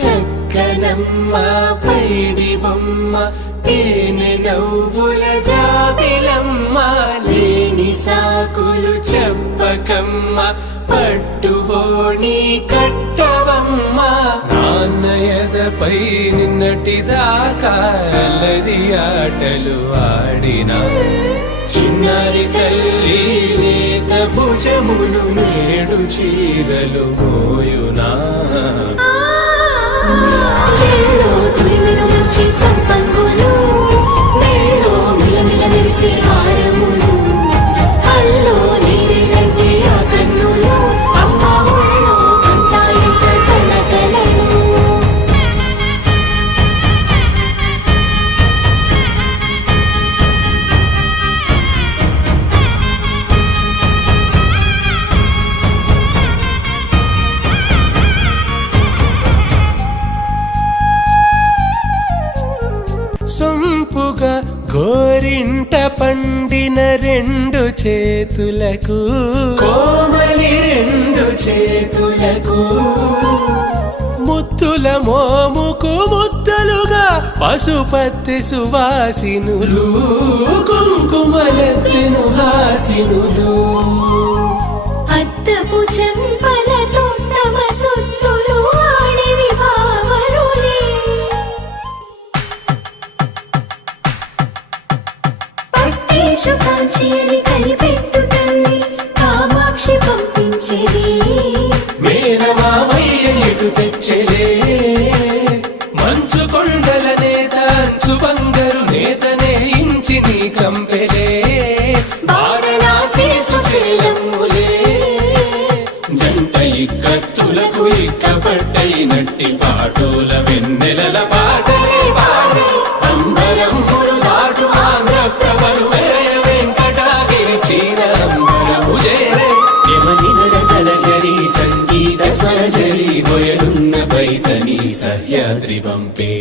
చక్కనమ్మ పైడి బొమ్మ తేనె నవ్వుల జాబిలమ్మ లేని సాకులు చెప్పకమ్మ పట్టువోణి కట్టవమ్మ నాన్నయదపై నిన్నటిదాకా అల్లరి ఆటలు ఆడినా చిన్నారి తల్లి లేత భుజములు నేడు చీరలు మోయునా చెల్లో తురిమిన మంచి సంపంగులు మెల్లో మిలమిల మెరిసే హారములు అల్లో నీరెళ్ళంటే ఆ కన్నులు అమ్మ ఒళ్ళో కంటాయంట తన కలలు సొంపుగా గోరింట పండిన రెండు చేతులకు కోమలి రెండు చేతులకు ముత్తుల మోముకు ముద్దలుగా పశుపతి సువాసినులు కుంకుమలెత్తిను హాసినులు అద్దపు చెంపలతో తమ సొత్తులు ఆడివి భావరులే పట్టేశు కాంచేరి కనిపెట్టు తల్లి కామాక్షి పంపించేది మేనమామయ్య ఎటు తెచ్చలే మంచు కొండల నేత అంచు బంగారు నేతనే ఇంచి నీ కంపెలే వారణాసి సుచేలమ్ములే జంట ఇక్కత్తులకు ఇక్కపట్టైనట్టి పాటోల వెన్నెలల పాటలే పాడే అంబరమ్ములు దాటు ఆంధ్ర ప్రభలు వేయ వెంకటాగిరి చీర అంబరము చేరే యమని నడకల జరి సంగీత స్వర జరి హొయలున్న పైతని సహ్యాద్రి పంపే